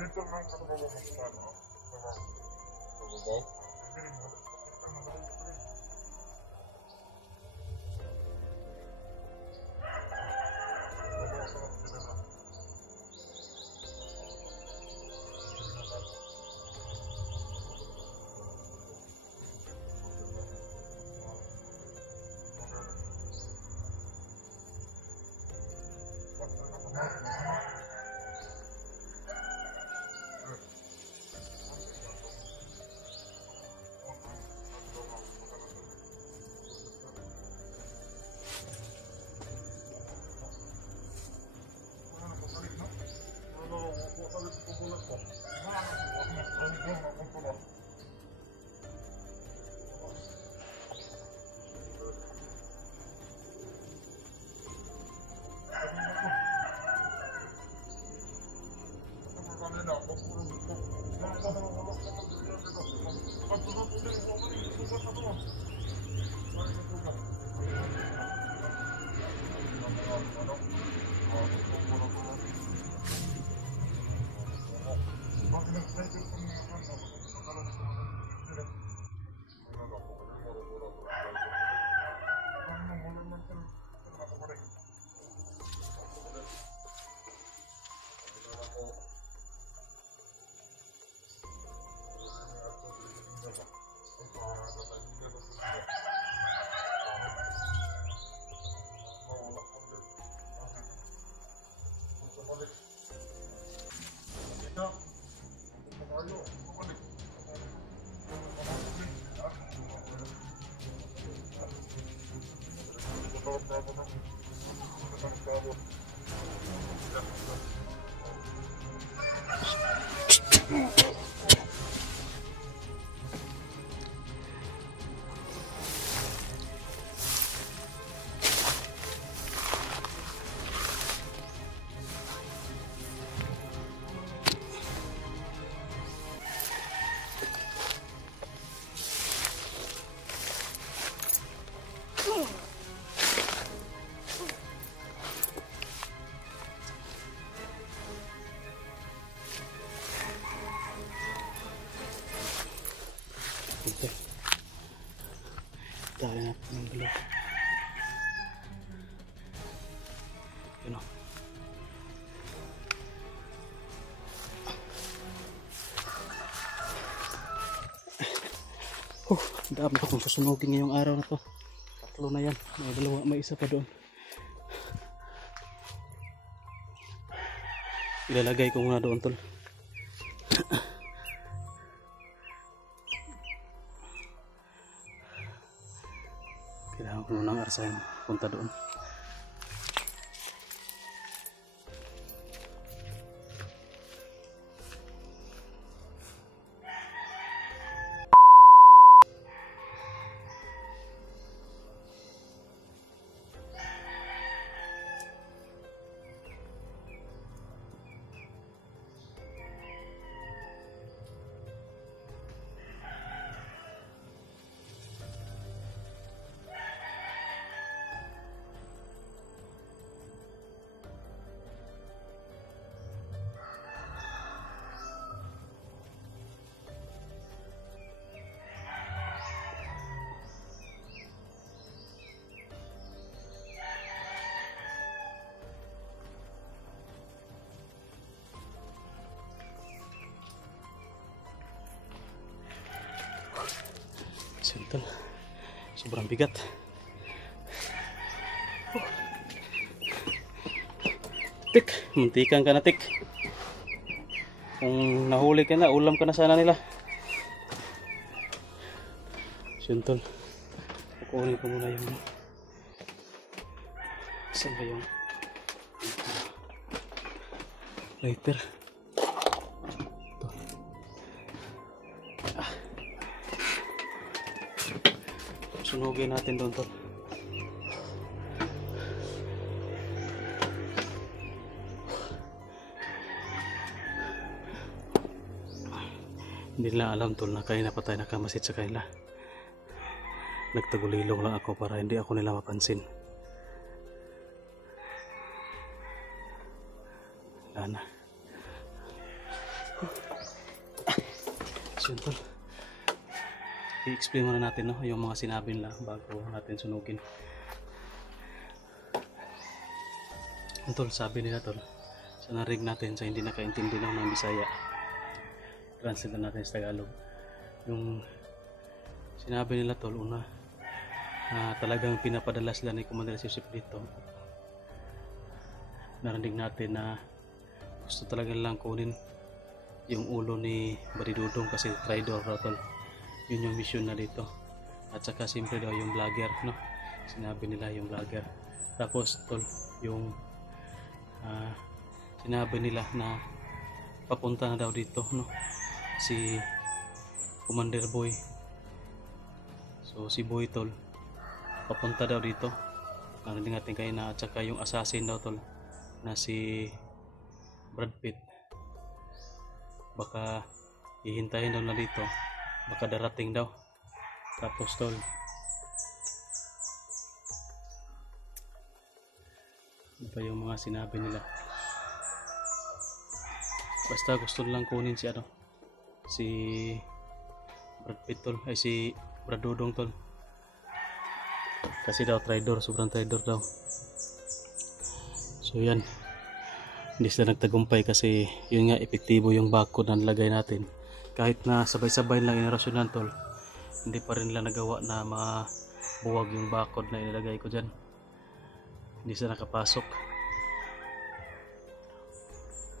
Dito lang ka ba magpano? Babaw? Hindi mo. Ano ba ito? Dali natin ng gulong. Yun o. Dami ko kung susunugin ngayong araw na to. Tatlo na yan. May dalawa, may isa pa doon. Ilalagay ko muna doon tol. Kailangan ko muna ng arsayan punta doon. Sental. Sobrang bigat. Tik, muntikan ka na tik. Kung nahuli ka na, ulam ka na sana nila. Sental. Kukunin ko muna yung saan ba yung lighter. Sunugin natin doon to. Hindi nila alam tol na kayo na patay nakamasit sa kanila. Nagtagulilong lang ako para hindi ako nila mapansin. Wala na. So yun tol, i-explain muna natin, no, yung mga sinabi nila bago natin sunugin. Yun tol, sabi nila tol, sa narig natin sa hindi nakaintindi ng Bisaya, translate natin sa Tagalog. Yung sinabi nila tol, una, talagang pinapadala sila ni Commander Sipsip dito. Narinig natin na gusto talaga lang kunin yung ulo ni Baridudong kasi traitor raw tol. Yun yung mission na dito. At saka siyempre daw yung vlogger, no? Sinabi nila yung vlogger. Tapos tol, yung sinabi nila na papunta na daw dito, no, si Commander Boy. So si Boy tol, papunta daw dito. Narinig natin kayo na, at saka yung assassin daw tol na si Brad Pitt, baka hihintayin daw na dito, baka darating daw. Tapos tol, ano pa yung mga sinabi nila, basta gusto lang kunin si ano, si Brad Pitt tol, ay si Brad Dudong tol, kasi daw traitor, sobrang traitor daw. So yan, hindi sila nagtagumpay kasi yun nga, epektibo yung barcode na nilagay natin. Kahit na sabay-sabay lang inarasyonan tol, hindi pa rin nila nagawa na mabuwag yung barcode na inilagay ko dyan. Hindi sila nakapasok.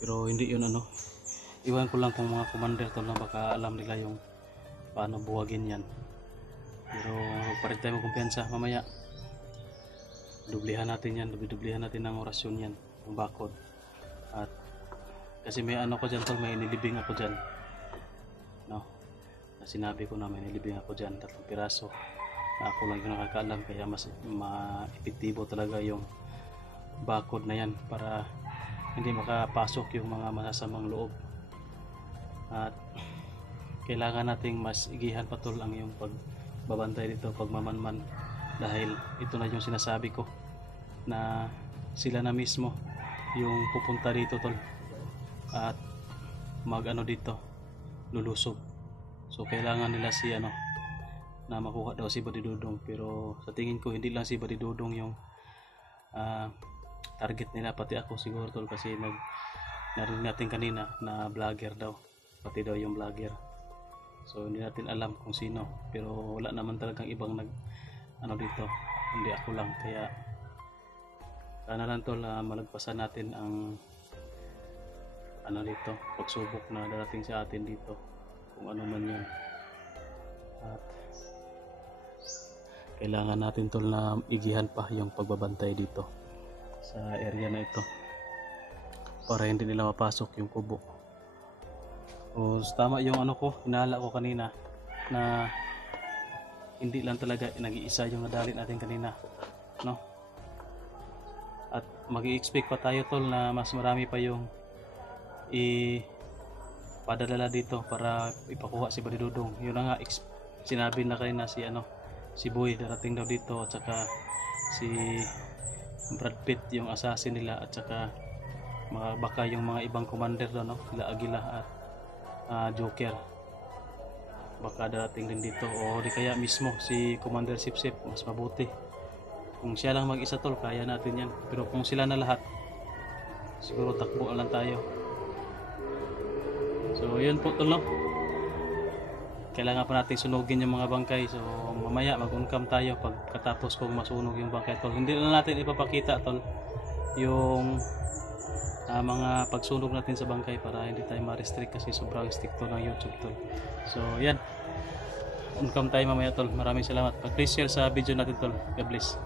Pero hindi yun ano, iwan ko lang kung mga commander tol na baka alam nila yung paano buwagin yan. Pero pa rin tayo magkumpiyansa, mamaya dublihan natin yan, dublihan natin ng orasyon yan, yung barcode. At kasi may ano ko dyan tol, may nilibing ako dyan, no, na sinabi ko na may nilibing ako dyan, 3 piraso na ako lang yung nakakaalam, kaya mas maepektibo talaga yung barcode na yan para hindi makapasok yung mga masasamang loob. At kailangan nating mas igihan pa tol ang yung pagbabantay dito, pagmamanman, dahil ito na yung sinasabi ko na sila na mismo yung pupunta dito tol at mag ano dito, lulusob. So kailangan nila si ano, na makuha daw si Baridudong. Pero sa tingin ko hindi lang si Baridudong yung target nila, pati ako siguro tol, kasi narinig natin kanina na vlogger daw, pati daw yung vlogger. So hindi natin alam kung sino, pero wala naman talagang ibang ano dito, hindi ako lang. Kaya sana lang tol, malagpasan natin ang ano dito, pagsubok na darating sa atin dito, kung ano man yun. At kailangan natin tol na igihan pa yung pagbabantay dito sa area na ito para hindi nila mapasok yung kubo. O tama yung ano ko, hinala ko kanina na hindi lang talaga nag-iisa yung nadali natin kanina, no? At mag-i-expect pa tayo tol na mas marami pa yung ipadadala dito para ipakuha si Baridudong. Yun na nga, sinabi na kanina si ano, si Boy darating daw dito, at saka si Brad Pitt yung assassin nila, at saka baka yung mga ibang commander daw, no? Sila Aguila at Joker baka darating din dito, o di kaya mismo si Commander Sipsip. Mas mabuti kung siya lang mag-isa tol, kaya natin yan. Pero kung sila na lahat, siguro takbo lang tayo. So yun po tol, no? Kailangan pa natin sunugin yung mga bangkay. So mamaya mag-uncam tayo pagkatapos kung masunog yung bangkay tol. Hindi na natin ipapakita tol yung mga pagsunog natin sa bangkay para hindi tayo ma-restrict kasi sobrang stricto ng YouTube tol. So yan, uncam tayo mamaya tol. Maraming salamat. Please share sa video natin tol. God bless.